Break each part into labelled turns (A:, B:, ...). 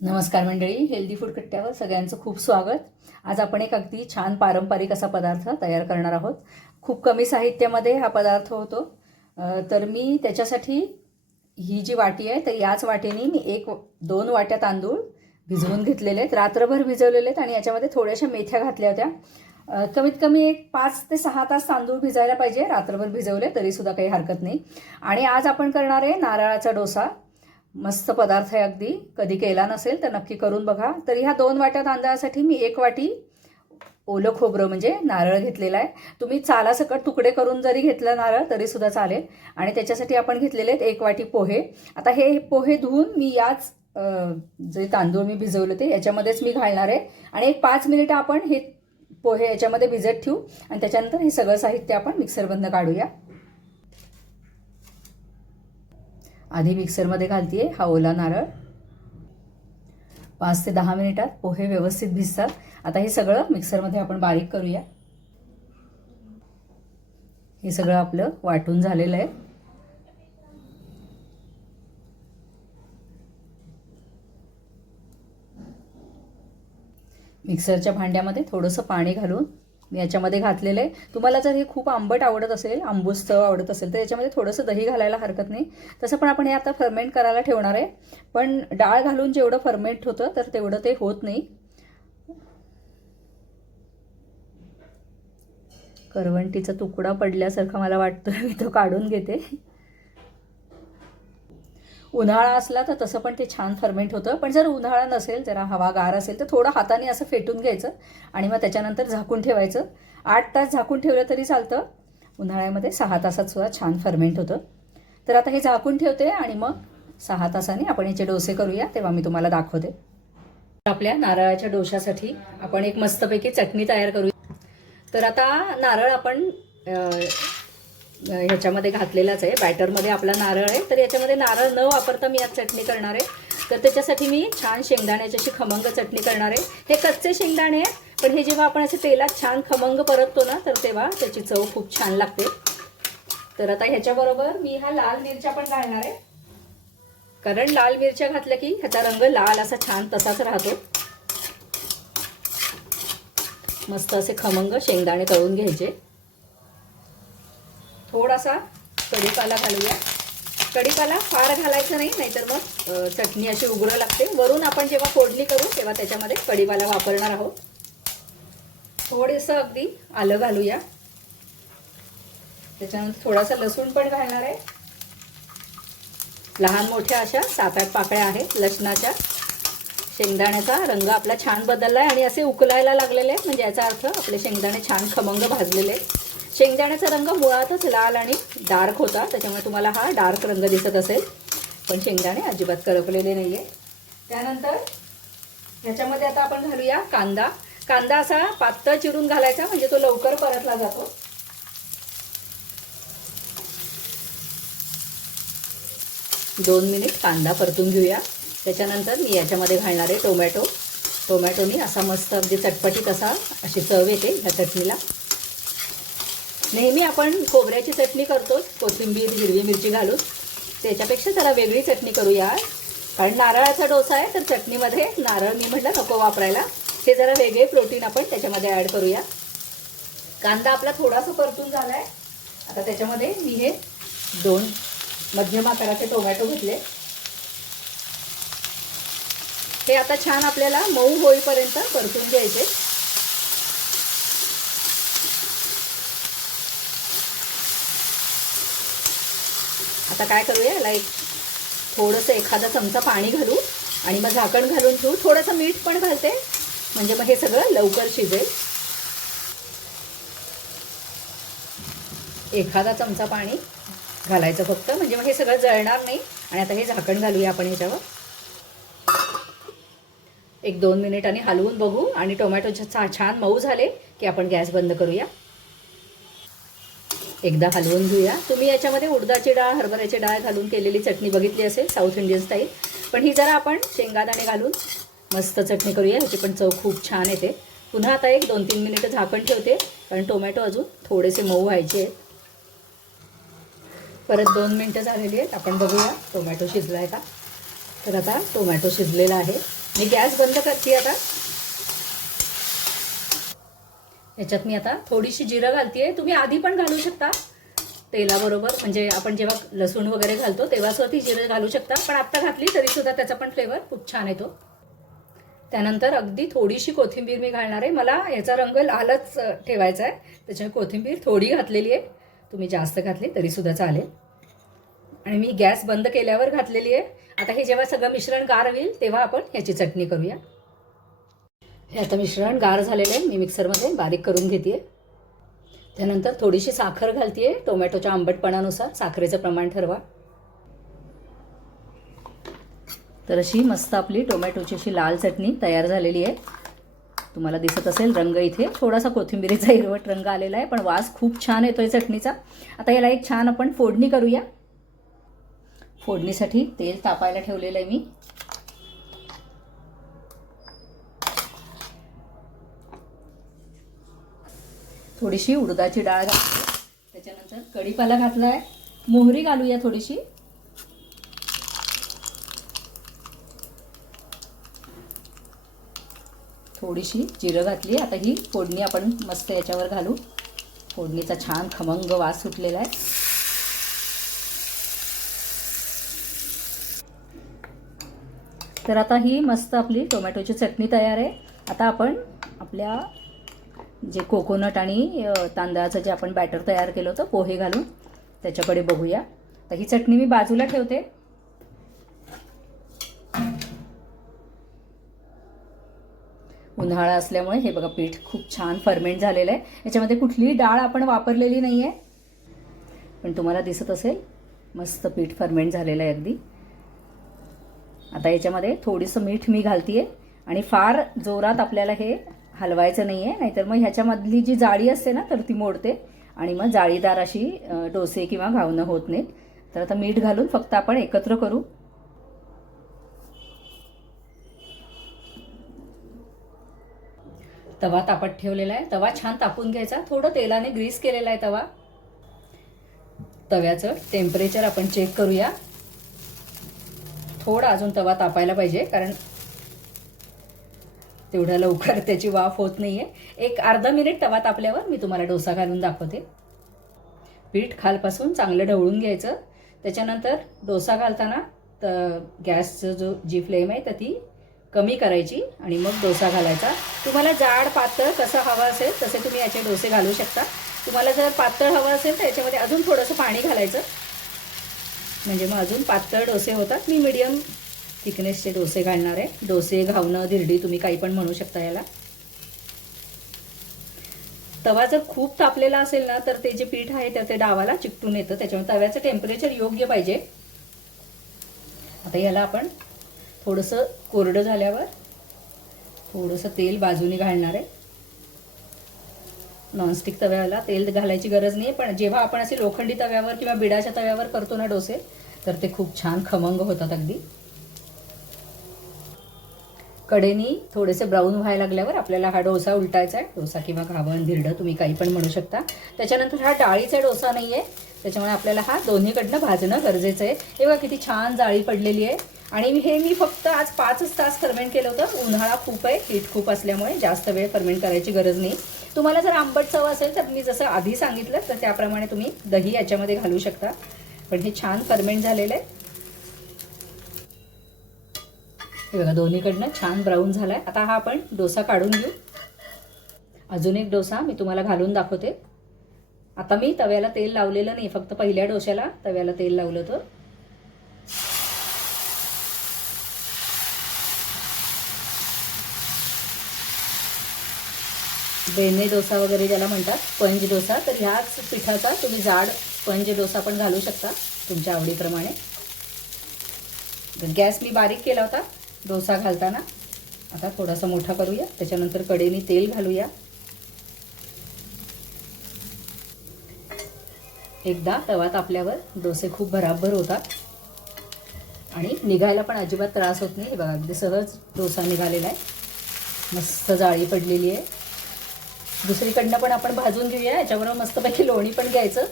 A: नमस्कार मंडळी healthy food कट्ट्यावर सगळ्यांचं खूप स्वागत. आज आपण एक अगदी छान पारंपरिक असा पदार्थ तयार करणार आहोत. खूप कमी साहित्यामध्ये हा पदार्थ होतो. तर मी त्याच्यासाठी ही जी वाटी आहे तर याच वाटीने मी एक दोन वाट्या तांदूळ भिजवून घेतलेले आहेत. रात्रभर भिजवलेले आहेत आणि याच्यामध्ये थोड्याशा मेथ्या घातल्या होत्या. कमीत कमी एक पाच ते सहा तास तांदूळ भिजायला पाहिजे. रात्रभर भिजवले तरीसुद्धा काही हरकत नाही. आणि आज आपण करणार आहे नारळाचा डोसा. मस्त पदार्थ आहे अगदी. कधी केला नसेल तर नक्की करून बघा. तर ह्या दोन वाट्या तांदळासाठी मी एक वाटी ओलं खोबरं म्हणजे नारळ घेतलेला आहे. तुम्ही चालासकट तुकडे करून जरी घेतलं नारळ तरीसुद्धा चालेल. आणि त्याच्यासाठी आपण घेतलेले आहेत एक वाटी पोहे. आता हे पोहे धुवून मी याच जे तांदूळ मी भिजवले ते याच्यामध्येच मी घालणार आहे. आणि एक पाच मिनिटं आपण हे पोहे याच्यामध्ये भिजत ठेवू. आणि त्याच्यानंतर हे सगळं साहित्य आपण मिक्सरबंद काढूया. आधी मिक्सरमध्ये घालते हा ओला नारळ. पाच ते दहा मिनिटात पोहे व्यवस्थित भिजतात. आता हे सगळं मिक्सरमध्ये आपण बारीक करूया. हे सगळं आपलं वाटून झालेलं आहे. मिक्सरच्या भांड्यामध्ये थोडंसं पाणी घालून मी याच्यामध्ये घातलेलं आहे. तुम्हाला जर हे खूप आंबट आवडत असेल आंबूस चव आवडत असेल तर याच्यामध्ये थोडंसं दही घालायला हरकत नाही. तसं पण आपण हे आता फर्मेंट करायला ठेवणार आहे. पण डाळ घालून जेवढं फर्मेंट होतं तर तेवढं ते होत नाही. करवंटीचा तुकडा पडल्यासारखा मला वाटतं मी तो काढून घेते. उन्हाळा असला तर तसं पण ते छान फर्मेंट होतं. पण जर उन्हाळा नसेल जरा हवा गार असेल तर थोडं हाताने असं फेटून घ्यायचं आणि मग त्याच्यानंतर झाकून ठेवायचं. आठ तास झाकून ठेवलं तरी चालतं. उन्हाळ्यामध्ये सहा तासात सुद्धा छान फर्मेंट होतं. तर आता हे झाकून ठेवते आणि मग सहा तासाने आपण याचे डोसे करूया तेव्हा मी तुम्हाला दाखवते. आपल्या नारळाच्या डोशासाठी आपण एक मस्तपैकी चटणी तयार करूया. तर आता नारळ आपण ह्याच्यामध्ये घातलेलाच आहे. बॅटरमध्ये आपला नारळ आहे. तर याच्यामध्ये नारळ न वापरता मी आज चटणी करणार आहे. तर त्याच्यासाठी मी छान शेंगदाण्याची अशी खमंग चटणी करणार आहे. हे कच्चे शेंगदाणे आहे पण हे जेव्हा आपण असे तेलात छान खमंग परततो ना तर तेव्हा त्याची चव खूप छान लागते. तर आता ह्याच्याबरोबर मी हा लाल मिरच्या पण घालणार आहे. कारण लाल मिरच्या घातल्या की ह्याचा रंग लाल असा छान तसाच राहतो. मस्त असे खमंग शेंगदाणे तळून घ्यायचे. थोडासा कढीपाला घालूया. कढीपाला फार घालायचा नाही नाहीतर मग चटणी अशी उघडं लागते. वरून आपण जेव्हा फोडणी करू तेव्हा त्याच्यामध्ये कढीपाला वापरणार आहोत. थोडंसं अगदी आलं घालूया. त्याच्यानंतर थोडासा लसूण पण घालणार आहे. लहान मोठ्या अशा सात आठ पाकळ्या आहेत लसणाच्या. शेंगदाण्याचा रंग आपला छान बदलला आहे आणि असे उकलायला लागलेले आहेत म्हणजे याचा अर्थ आपले शेंगदाणे छान खमंग भाजलेले आहेत. शेंगदाण्याचा रंग मुळातच लाल आणि डार्क होता. त्याच्यामुळे तुम्हाला हा डार्क रंग दिसत असेल. पण शेंगदाणे अजिबात करपलेले नाही आहे त्यानंतर ह्याच्यामध्ये आता आपण घालूया कांदा. कांदा असा पातळ चिरून घालायचा म्हणजे तो लवकर परतला जातो. दोन मिनिट कांदा परतून घेऊया. त्याच्यानंतर मी याच्यामध्ये घालणार आहे टोमॅटो. टोमॅटोनी असा मस्त अगदी चटपटीत असा अशी चव येते ह्या चटणीला. नेहमी आपण खोबऱ्याची चटणी करतो कोथिंबीर हिरवी मिरची घालून. त्याच्यापेक्षा जरा वेगळी चटणी करूया. कारण नारळाचा डोसा आहे तर चटणीमध्ये नारळ मी म्हटलं नको वापरायला. हे जरा वेगळे प्रोटीन आपण त्याच्यामध्ये ॲड करूया. कांदा आपला थोडासा परतून झाला आहे आता त्याच्यामध्ये मी हे दोन मध्यम आकाराचे टोमॅटो घेतले. हे आता छान आपल्याला मऊ होईपर्यंत परतून घ्यायचे. आता काय करूया? याला एक थोडंसं एखादा चमचा पाणी घालू आणि मग झाकण घालून ठेवू. थोडंसं मीठ पण घालते. म्हणजे मग हे सगळं लवकर शिजेल. एखादा चमचा पाणी घालायचं फक्त. म्हणजे मग हे सगळं जळणार नाही. आणि आता हे झाकण घालूया आपण ह्याच्यावर एक दोन मिनिटांनी हलवून बघू. आणि टोमॅटो छान मऊ झाले की आपण गॅस बंद करूया. एकदा हलवून घेऊया. तुम्ही याच्यामध्ये उडदाची डाळ हरभऱ्याची डाळ घालून केलेली चटणी बघितली असेल साऊथ इंडियन स्टाईल पण ही जरा आपण शेंगादाणे घालून मस्त चटणी करूया. ह्याची पण चव खूप छान येते. पुन्हा आता एक दोन तीन मिनिटं झाकण ठेवते. कारण टोमॅटो अजून थोडेसे मऊ व्हायचे आहेत. परत दोन मिनटं झालेली आहेत. आपण बघूया टोमॅटो शिजला आहे का. तर आता टोमॅटो शिजलेला आहे. मी गॅस बंद करते आता. याच्यात मी आता थोडीशी जिरं घालते तुम्ही आधी पण घालू शकता. तेलाबरोबर म्हणजे आपण जेव्हा लसूण वगैरे घालतो तेव्हासुद्धा ती जिरं घालू शकता. पण आत्ता घातली तरीसुद्धा त्याचा पण फ्लेवर खूप छान येतो. त्यानंतर अगदी थोडीशी कोथिंबीर मी घालणार आहे. मला याचा रंग लालच ठेवायचा आहे त्याच्यामुळे कोथिंबीर थोडी घातलेली आहे. तुम्ही जास्त घातली तरीसुद्धा चालेल. आणि मी गॅस बंद केल्यावर घातलेली आहे. आता हे जेव्हा सगळं मिश्रण गार होईल तेव्हा आपण ह्याची चटणी करूया. हे आता मिश्रण गार झालेलं आहे. मी मिक्सरमध्ये बारीक करून घेते त्यानंतर थोडीशी साखर घालते टोमॅटोच्या आंबटपणानुसार साखरेचं प्रमाण ठरवा. तर अशी मस्त आपली टोमॅटोची अशी लाल चटणी तयार झालेली आहे. तुम्हाला दिसत असेल रंग इथे. थोडासा कोथिंबिरीचा हिरवट रंग आलेला आहे पण वास खूप छान येतो आहे चटणीचा. आता याला एक छान आपण फोडणी करूया. फोडणीसाठी तेल तापायला ठेवलेलं आहे मी. थोडीशी उडदाची डाळ घातली. त्याच्यानंतर कढीपाला घातला आहे मोहरी घालूया थोडीशी. थोडीशी जिरं घातली. आता ही फोडणी आपण मस्त याच्यावर घालू. फोडणीचा छान खमंग वास सुटलेला आहे. तर आता ही मस्त आपली टोमॅटोची चटणी तयार आहे. आता आपण आपल्या जे कोकोनट आणि तांदळाचं जे आपण बॅटर तयार केलं होतं पोहे घालून त्याच्याकडे बघूया. तर ही चटणी मी बाजूला ठेवते. उन्हाळा असल्यामुळे हे बघा पीठ खूप छान फर्मेंट झालेलं आहे. याच्यामध्ये कुठलीही डाळ आपण वापरलेली नाही आहे पण तुम्हाला दिसत असेल मस्त पीठ फर्मेंट झालेलं आहे अगदी. आता याच्यामध्ये थोडंसं मीठ मी घालते आहे आणि फार जोरात आपल्याला हे हलवायचं नाही आहे नाहीतर मग ह्याच्यामधली जी जाळी असते ना तर ती मोडते. आणि मग जाळीदार अशी डोसे किंवा घावणं होत नाहीत. तर आता मीठ घालून फक्त आपण एकत्र करू. तवा तापत ठेवलेला आहे. तवा छान तापून घ्यायचा. थोडं तेलाने ग्रीस केलेला आहे तवा. तव्याचं टेम्परेचर आपण चेक करूया. थोडा अजून तवा तापायला पाहिजे कारण तेवढ्या लवकर त्याची वाफ होत नाही आहे एक अर्धा मिनिट तवा तापल्यावर मी तुम्हाला डोसा घालून दाखवते. पीठ खालपासून चांगलं ढवळून घ्यायचं. त्याच्यानंतर डोसा घालताना तर गॅसचं जो जी फ्लेम आहे तर ती कमी करायची आणि मग डोसा घालायचा. तुम्हाला जाड पातळ कसं हवं असेल तसे तुम्ही याचे डोसे घालू शकता. तुम्हाला जर पातळ हवं असेल तर याच्यामध्ये अजून थोडंसं पाणी घालायचं. म्हणजे मग अजून पातळ डोसे होतात. मी मीडियम थिकनेसचे डोसे घालणार आहे. डोसे घावणं धिरडी तुम्ही काही पण म्हणू शकता याला. तवा जर खूप तापलेला असेल ना तर ते जे पीठ आहे त्याचे डावाला चिकटून येतं. त्याच्यामुळे तव्याचं टेम्परेचर योग्य पाहिजे. आता याला आपण थोडंसं कोरडं झाल्यावर थोडंसं तेल बाजूने घालणार आहे. नॉनस्टिक तव्याला तेल घालायची गरज नाही पण जेव्हा आपण असे लोखंडी तव्यावर किंवा बिडाच्या तव्यावर करतो ना डोसे तर ते खूप छान खमंग होतात अगदी. कडेनी थोडेसे ब्राऊन व्हायला लागल्यावर आपल्याला हा डोसा उलटायचा आहे. डोसा किंवा घावण धिरडं तुम्ही काही पण म्हणू शकता. त्याच्यानंतर हा डाळीचा डोसा नाही आहे त्याच्यामुळे आपल्याला हा दोन्हीकडनं भाजणं गरजेचं आहे. हे बघा किती छान जाळी पडलेली आहे. आणि हे मी फक्त आज पाचच तास फर्मेंट केलं होतं. उन्हाळा खूप आहे हीट खूप असल्यामुळे जास्त वेळ फर्मेंट करायची गरज नाही. तुम्हाला जर आंबट चव असेल तर मी जसं आधी सांगितलं तर त्याप्रमाणे तुम्ही दही याच्यामध्ये घालू शकता. पण हे छान फर्मेंट झालेलं आहे. हे बघा दोन्हीकडनं छान ब्राऊन झालाय. आता हा आपण डोसा काढून घेऊ. अजून एक डोसा मी तुम्हाला घालून दाखवते. आता मी तव्याला तेल लावलेलं नाही फक्त पहिल्या डोश्याला तव्याला तेल लावलं होतं. बेने डोसा वगैरे ज्याला म्हणतात स्पंज डोसा. तर ह्याच पिठाचा तुम्ही जाड स्पंज डोसा पण घालू शकता तुमच्या आवडीप्रमाणे. गॅस मी बारीक केला होता. डोसा घालताना. आता थोडासा मोठा करूया. त्याच्यानंतर कडेने तेल घालूया. एकदा तवा तापल्यावर डोसे खूप भराभर होतात. आणि निघायला पण अजिबात त्रास होत नाही. हे बघा अगदी सहज डोसा निघालेला आहे. मस्त जाळी पडलेली आहे. दुसरीकडनं पण आपण भाजून घेऊया. याच्याबरोबर मस्तपैकी लोणी पण घ्यायचं.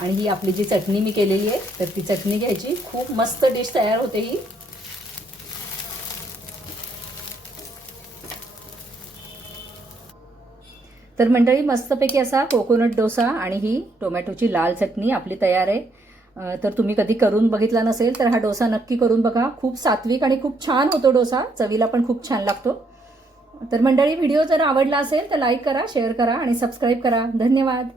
A: आणि ही आपली जी चटणी मी केलेली आहे तर ती चटणी घ्यायची. खूप मस्त डिश तयार होते ही. तर मंडळी मस्तपैकी असा कोकोनट डोसा आणि ही टोमॅटोची लाल चटणी आपली तयार आहे. तर तुम्ही कधी करून बघितला नसेल तर हा डोसा नक्की करून बघा. खूप सात्विक आणि खूप छान होतो डोसा. चवीला पण खूप छान लागतो. तर मंडळी व्हिडिओ जर आवडला असेल तर लाईक करा शेअर करा आणि सबस्क्राईब करा. धन्यवाद.